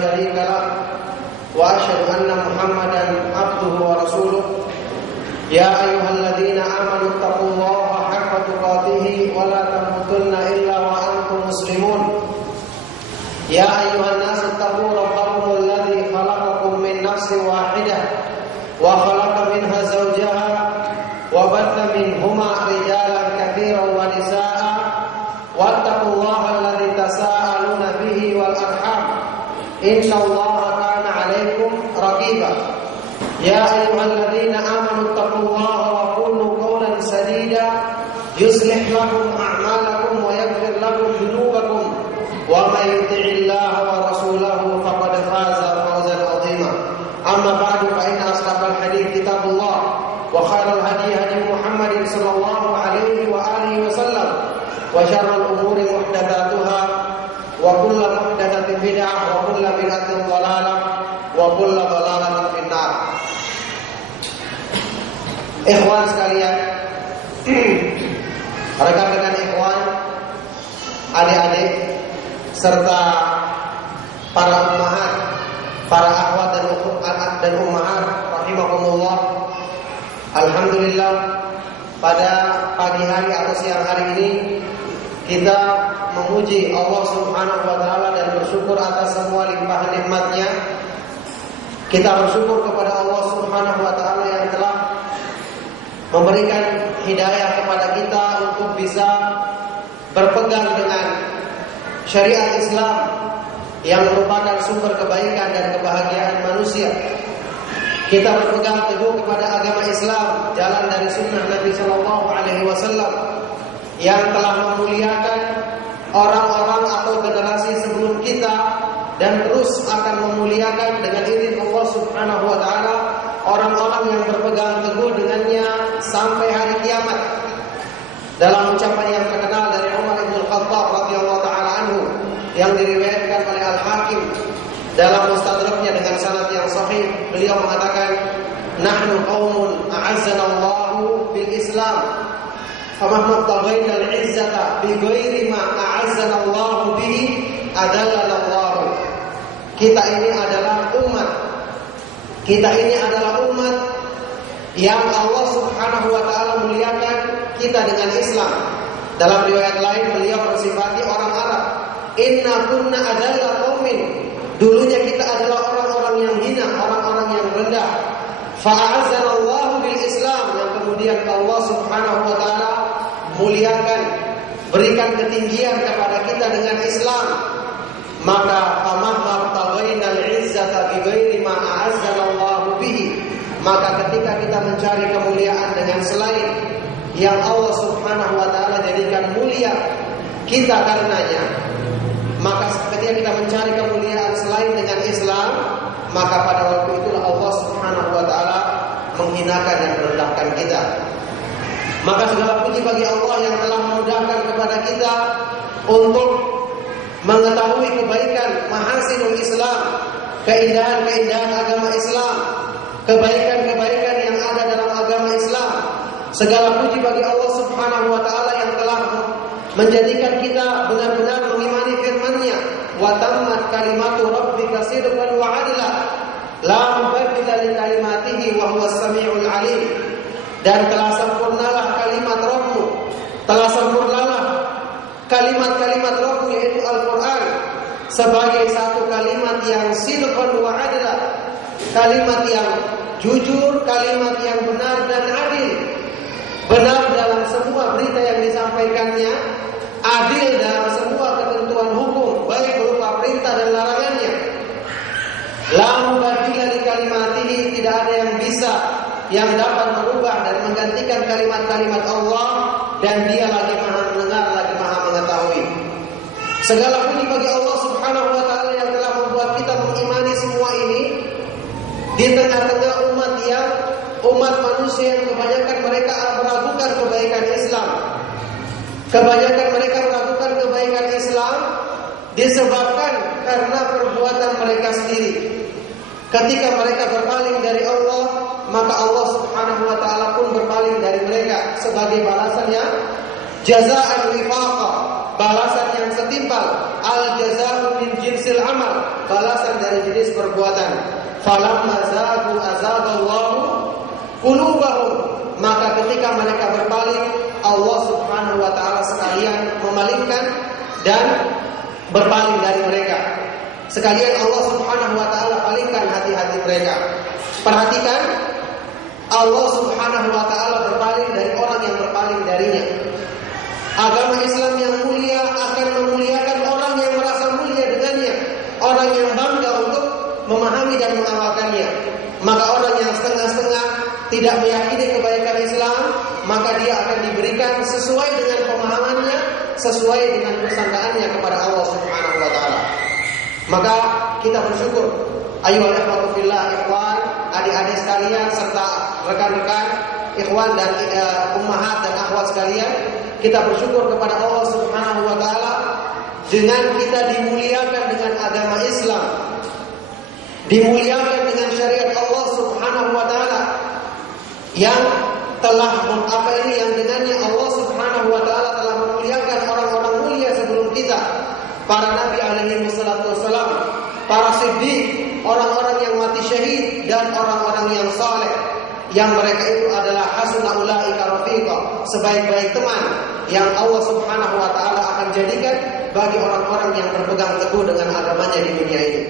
شريك له وأشهد أن محمدا عبده ورسوله يا أيها الذين آمنوا اتقوا الله حق تقاته ولا تموتن إلا وأنتم مسلمون يا أيها الناس اتقوا ربكم الذي خلقكم من نفس واحدة وخلق منها زوجها وبث منهما رجالا كثيرا ونساء واتقوا الله الذي تساءلون به والأرحام إن الله كان عليكم رقيبا يا أيها الذين آمنوا اتقوا الله وقولوا قولا سديدا يصلح لكم أعمالكم ويغفر لكم ذنوبكم ومن يطع الله ورسوله فقد فاز فوزا عظيما أما بعد فإن أصدق الحديث كتاب الله وخير الهدي هدي محمد صلى الله عليه وآله وسلم وشر الأمور محدثاتها وكل محدثة بدعة وكل بدعة ضلالة وكل ضلالة في النار. Ikhwan sekalian, rekan-rekan ikhwan, adik-adik serta para ummahat, para akhwat dan ummahat rahimakumullah. Alhamdulillah, pada pagi hari atau siang hari ini kita memuji Allah Subhanahu wa taala dan bersyukur atas semua limpahan nikmat-Nya. Kita bersyukur kepada Allah Subhanahu wa taala yang telah memberikan hidayah kepada kita untuk bisa berpegang dengan syariat Islam yang merupakan sumber kebaikan dan kebahagiaan manusia. Kita berpegang teguh kepada agama Islam, jalan dari sunnah Nabi Sallallahu Alaihi Wasallam yang telah memuliakan orang-orang atau generasi sebelum kita dan terus akan memuliakan dengan izin Allah Subhanahu Wa Taala orang-orang yang berpegang teguh dengannya sampai hari kiamat. Dalam ucapan yang terkenal dari Umar bin Khattab radhiyallahu taala anhu yang diriwayatkan oleh Al-Hakim dalam mustadraknya dengan sanad yang sahih, beliau mengatakan, "Nahnu qaumun a'azzanallahu bil Islam, famahma taghaina al-'izzata bi ghairi ma a'azzanallahu bihi adallallahu." Kita ini adalah umat yang Allah Subhanahu wa taala muliakan kita dengan Islam. Dalam riwayat lain beliau mensifati orang Arab, "Inna kunna adalla qaumin." Dulunya kita adalah orang-orang yang hina, orang-orang yang rendah. Fa'azzanallahu bil Islam, yang kemudian Allah Subhanahu wa taala muliakan, berikan ketinggian kepada kita dengan Islam. Maka famahma taghaina al-'izzata bi ghairi ma a'azzanallahu bihi. Maka ketika kita mencari kemuliaan dengan selain yang Allah Subhanahu wa taala jadikan mulia kita karenanya, maka ketika kita mencari kemuliaan selain dengan Islam, maka pada waktu itulah Allah Subhanahu wa taala menghinakan dan merendahkan kita. Maka segala puji bagi Allah yang telah memudahkan kepada kita untuk mengetahui kebaikan mahasinul Islam, keindahan-keindahan agama Islam, kebaikan-kebaikan yang ada dalam agama Islam. Segala puji bagi Allah Subhanahu wa taala yang telah menjadikan kita benar-benar mengimani firman-Nya, wa tammat kalimatu rabbika sidqan wa 'adla la mubaddila li kalimatihi wa huwas samiul 'alim. Dan telah sempurnalah kalimat Rabbmu, telah sempurnalah kalimat-kalimat Rabbmu yaitu Al-Qur'an sebagai satu kalimat yang sidqan wa 'adla, kalimat yang jujur, kalimat yang benar dan adil. Benar dalam semua berita yang disampaikannya, adil dalam semua ketentuan hukum, baik berupa perintah dan larangannya. La mubaddila li kalimatihi, tidak ada yang bisa yang dapat merubah dan menggantikan kalimat-kalimat Allah, dan Dia lagi Maha mendengar, lagi Maha mengetahui. Segala puji bagi Allah Subhanahu wa taala yang telah membuat kita mengimani semua ini di tengah-tengah umat manusia yang kebanyakan mereka meragukan kebaikan Islam. Kebanyakan mereka meragukan kebaikan Islam disebabkan karena perbuatan mereka sendiri. Ketika mereka berpaling dari Allah, maka Allah Subhanahu wa taala pun berpaling dari mereka sebagai balasannya, jazaa'an wifaqa, balasan yang setimpal. Al jazaa'u min jinsil amal, balasan dari jenis perbuatan. Falamma zaghu azaghallahu qulubahum, maka ketika mereka berpaling, Allah Subhanahu wa taala sekalian memalingkan dan berpaling dari mereka. Sekalian Allah Subhanahu wa taala palingkan hati-hati mereka. Perhatikan, Allah Subhanahu wa taala berpaling dari orang yang berpaling darinya. Agama Islam yang mulia akan memuliakan orang yang merasa mulia dengannya, orang yang bangga untuk memahami dan mengamalkannya. Maka orang yang setengah-setengah tidak meyakini kebaikan Islam, maka dia akan diberikan sesuai dengan pemahamannya, sesuai dengan kesangkaannya kepada Allah Subhanahu wa taala. Maka kita bersyukur, ayyuhal ikhwatu fillah, ikhwan, adik-adik sekalian serta rekan-rekan ikhwan dan ummahat dan akhwat sekalian, kita bersyukur kepada Allah Subhanahu wa taala dengan kita dimuliakan dengan agama Islam, dimuliakan dengan syariat Allah Subhanahu wa taala yang telah yang dengannya Allah Subhanahu wa taala telah memuliakan orang-orang mulia sebelum kita, para nabi alaihi wassalatu wassalam, para siddiq, orang-orang yang mati syahid dan orang-orang yang saleh, yang mereka itu adalah hasuna ulaika rafiqa, sebaik-baik teman yang Allah Subhanahu wa taala akan jadikan bagi orang-orang yang berpegang teguh dengan agamanya di dunia ini.